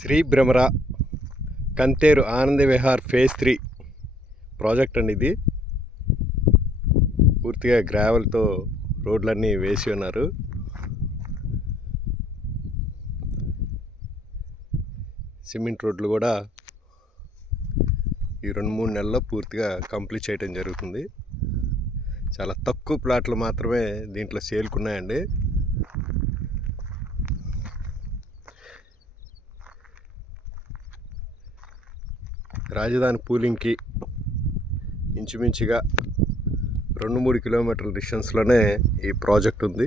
శ్రీ భ్రమర కంతేరు ఆనంద Vihar phase three project అండి ఇది. పూర్తిగా గ్రావెల్తో రోడ్లన్నీ వేసి ఉన్నారు. సిమెంట్ రోడ్లు కూడా ఈ రెండు మూడు నెలల్లో పూర్తిగా కంప్లీట్ చేయడం జరుగుతుంది. చాలా తక్కువ ప్లాట్లు మాత్రమే దీంట్లో సేల్కున్నాయండి రాజధాని పూలింగ్కి ఇంచుమించుగా రెండు మూడు కిలోమీటర్ల డిస్టెన్స్లోనే ఈ ప్రాజెక్ట్ ఉంది.